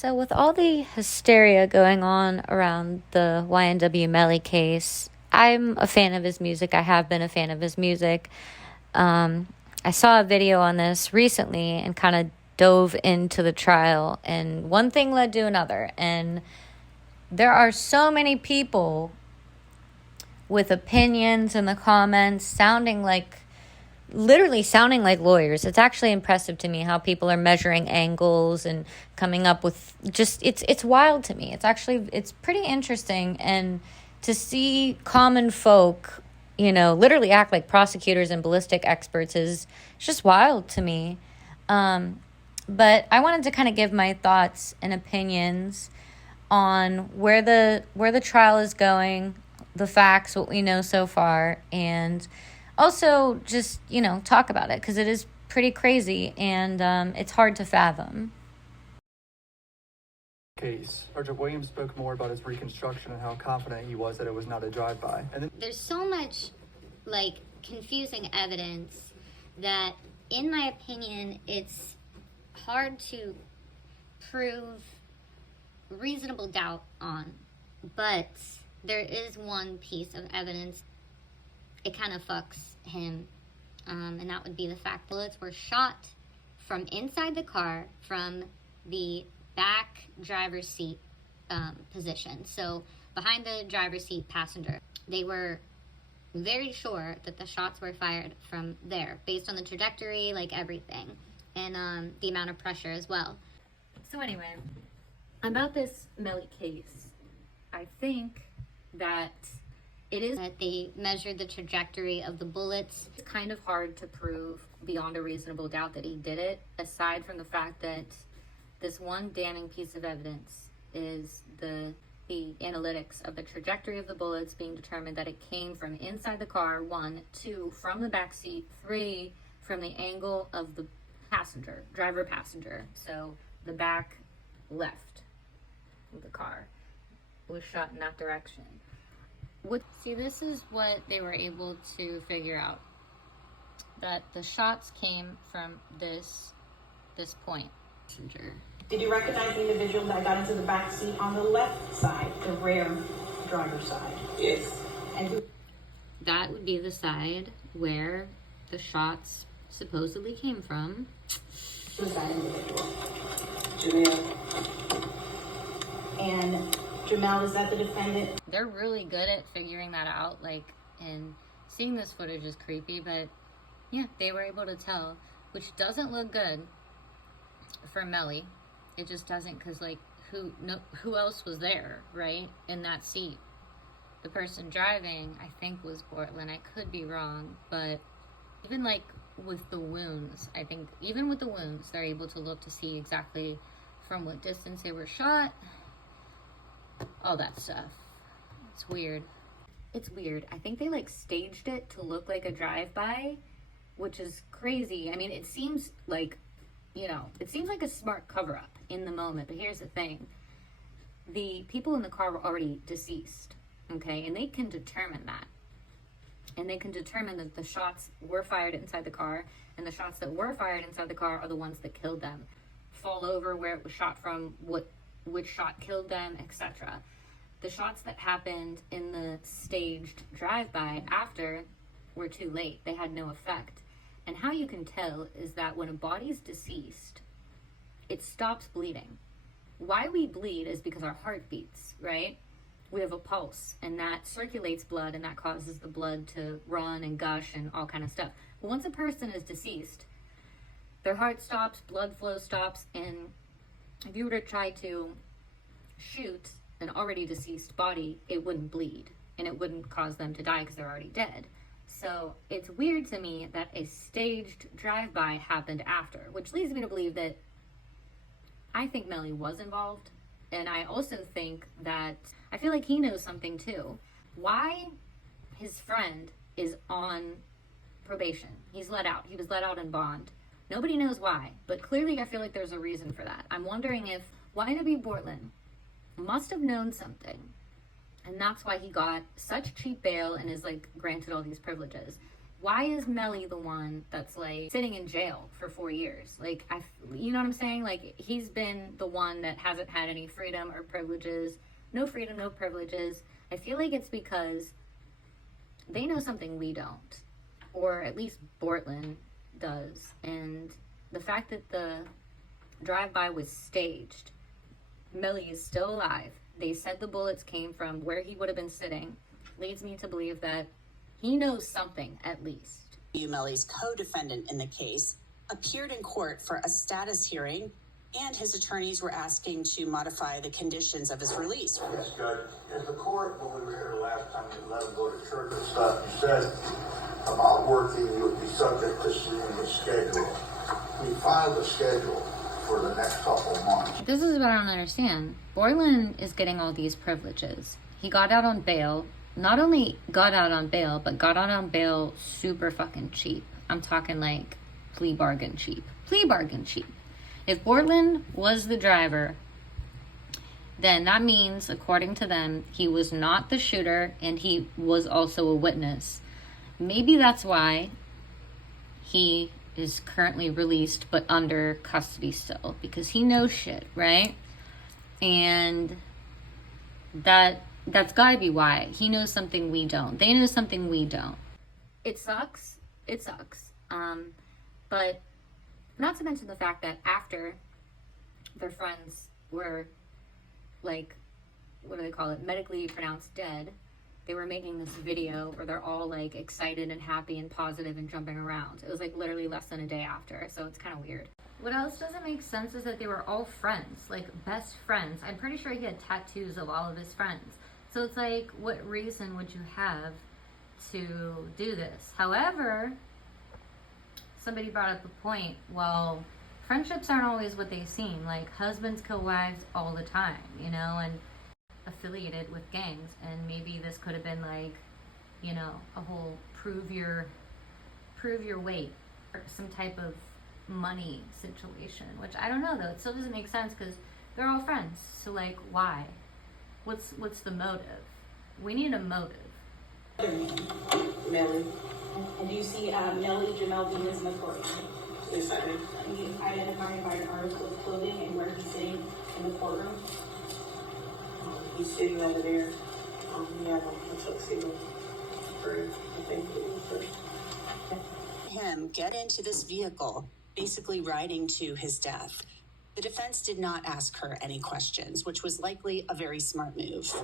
So with all the hysteria going on around the YNW Melly case, I'm a fan of his music. I have been a fan of his music. I saw a video on this recently and kind of dove into the trial, and one thing led to another. And there are so many people with opinions in the comments literally sounding like lawyers. It's actually impressive to me how people are measuring angles and coming up with it's wild to me. It's pretty interesting, and to see common folk, literally act like prosecutors and ballistic experts is just wild to me. But I wanted to kind of give my thoughts and opinions on where the trial is going, the facts, what we know so far, and also just, talk about it, because it is pretty crazy, and it's hard to fathom. Case. Sergeant Williams spoke more about his reconstruction and how confident he was that it was not a drive-by. And then there's so much, confusing evidence that, in my opinion, it's hard to prove reasonable doubt on. But there is one piece of evidence. It kind of fucks him, and that would be the fact bullets were shot from inside the car, from the back driver's seat position, so behind the driver's seat passenger. They were very sure that the shots were fired from there, based on the trajectory, everything, and the amount of pressure as well. So anyway, about this Melly case, I think that it is that they measured the trajectory of the bullets. It's kind of hard to prove beyond a reasonable doubt that he did it, aside from the fact that this one damning piece of evidence is the analytics of the trajectory of the bullets being determined that it came from inside the car, 1, 2, from the back seat, 3, from the angle of the driver passenger. So the back left of the car was shot in that direction. See, this is what they were able to figure out. That the shots came from this point. Did you recognize the individual that got into the back seat on the left side, the rear driver's side? Yes. And that would be the side where the shots supposedly came from. who's that individual? Janelle. And Jamel, is that the defendant? They're really good at figuring that out, and seeing this footage is creepy, but yeah, they were able to tell, which doesn't look good for Melly. It just doesn't, because who else was there, right, in that seat? The person driving, I think, was Portland. I could be wrong, but even with the wounds, I think even with the wounds, they're able to look to see exactly from what distance they were shot, all that stuff. It's weird. I think they staged it to look like a drive-by, which is crazy. I mean, it seems like a smart cover-up in the moment, but here's the thing. The people in the car were already deceased, okay? And they can determine that. And they can determine that the shots were fired inside the car, and the shots that were fired inside the car are the ones that killed them. Fall over, where it was shot from, which shot killed them, etc. The shots that happened in the staged drive-by after were too late. They had no effect. And how you can tell is that when a body's deceased, it stops bleeding. Why we bleed is because our heart beats, right? We have a pulse, and that circulates blood, and that causes the blood to run and gush and all kind of stuff. But once a person is deceased, their heart stops, blood flow stops, and if you were to try to shoot an already deceased body, it wouldn't bleed, and it wouldn't cause them to die because they're already dead. So it's weird to me that a staged drive-by happened after, which leads me to believe that I think Melly was involved, and I also think that I feel like he knows something too. Why his friend is on probation. He's let out. He was let out in bond. Nobody knows why, but clearly I feel like there's a reason for that. I'm wondering if YNW Portland must have known something, and that's why he got such cheap bail and is granted all these privileges. why is Melly the one that's like sitting in jail for 4 years? Like, you know what I'm saying? Like, he's been the one that hasn't had any freedom or privileges. No freedom, no privileges. I feel like it's because they know something we don't, or at least Portland does. And the fact that the drive-by was staged, Melly is still alive. They said the bullets came from where he would have been sitting, leads me to believe that he knows something, at least. Melly's co-defendant in the case appeared in court for a status hearing, and his attorneys were asking to modify the conditions of his release. Yes, Judge. As the court, when we were here the last time, you let him go to church and stuff, you said about working, you would be subject to seeing his schedule. We filed a schedule for the next couple of months. This is what I don't understand. Borland is getting all these privileges. He got out on bail. Not only got out on bail, but got out on bail super fucking cheap. I'm talking like plea bargain cheap. Plea bargain cheap. If Portland was the driver, then that means, according to them, he was not the shooter and he was also a witness. Maybe that's why he is currently released but under custody still, because he knows shit, right? And that's gotta be why. He knows something we don't. They know something we don't. It sucks. It sucks. But not to mention the fact that after their friends were, like, what do they call it, medically pronounced dead, they were making this video where they're all, like, excited and happy and positive and jumping around. It was, like, literally less than a day after, so it's kind of weird. What else doesn't make sense is that they were all friends, like, best friends. I'm pretty sure he had tattoos of all of his friends. So it's like, what reason would you have to do this? However, somebody brought up a point. Well, friendships aren't always what they seem. Like, husbands kill wives all the time, you know, and affiliated with gangs. And maybe this could have been like, you know, a whole prove your weight, or some type of money situation, which I don't know though. It still doesn't make sense because they're all friends. So like, why? What's the motive? We need a motive. Melly. And do you see Melly Jamel Venus in the court? Yes, I do. Can you identify him by an article of clothing and where he's sitting in the courtroom? He's sitting over there. He has a tuxedo. I think Him get into this vehicle, basically riding to his death. The defense did not ask her any questions, which was likely a very smart move.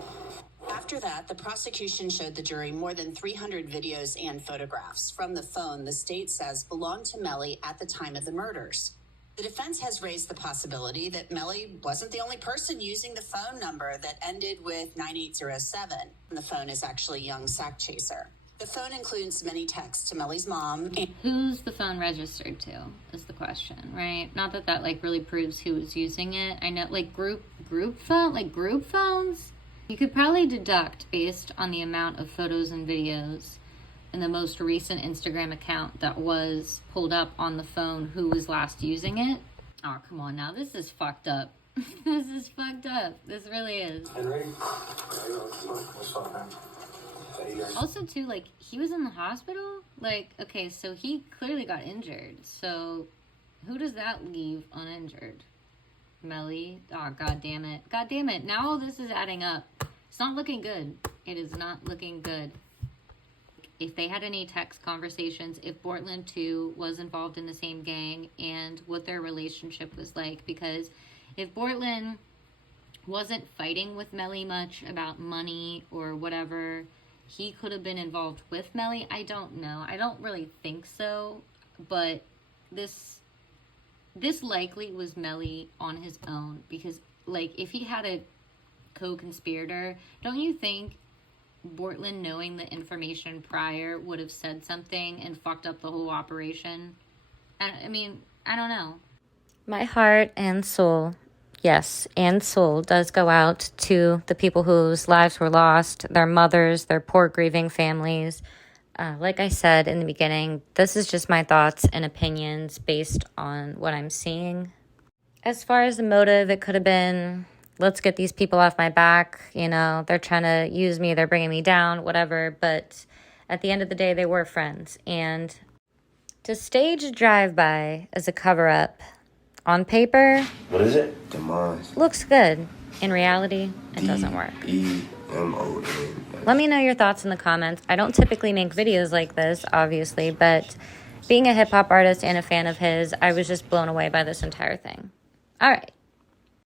After that, the prosecution showed the jury more than 300 videos and photographs from the phone the state says belonged to Melly at the time of the murders. The defense has raised the possibility that Melly wasn't the only person using the phone number that ended with 9807. The phone is actually young Sack Chaser. The phone includes many texts to Melly's mom. Who's the phone registered to is the question, right? Not that that like really proves who was using it. I know like group phones, you could probably deduct based on the amount of photos and videos in the most recent Instagram account that was pulled up on the phone who was last using it. Oh, come on now. This is fucked up. This is fucked up. This really is. Henry? Also, too, like, he was in the hospital? Like, okay, so he clearly got injured. So, who does that leave uninjured? Melly? Oh, god damn it. God damn it. Now all this is adding up. It's not looking good. It is not looking good. If they had any text conversations, if Portland, too, was involved in the same gang, and what their relationship was like. Because if Portland wasn't fighting with Melly much about money or whatever, he could have been involved with Melly. I don't know. I don't really think so. But this likely was Melly on his own. Because, like, if he had a co-conspirator, don't you think Portland, knowing the information prior, would have said something and fucked up the whole operation? I mean, I don't know. My heart and soul, yes, and soul does go out to the people whose lives were lost, their mothers, their poor grieving families. Like I said in the beginning, this is just my thoughts and opinions based on what I'm seeing. As far as the motive, it could have been, let's get these people off my back. You know, they're trying to use me. They're bringing me down, whatever. But at the end of the day, they were friends. And to stage a drive-by as a cover-up on paper, what is it? Demise. looks good. In reality, it doesn't work. E-M-O-N. Let me know your thoughts in the comments. I don't typically make videos like this, obviously, but being a hip-hop artist and a fan of his, I was just blown away by this entire thing. All right.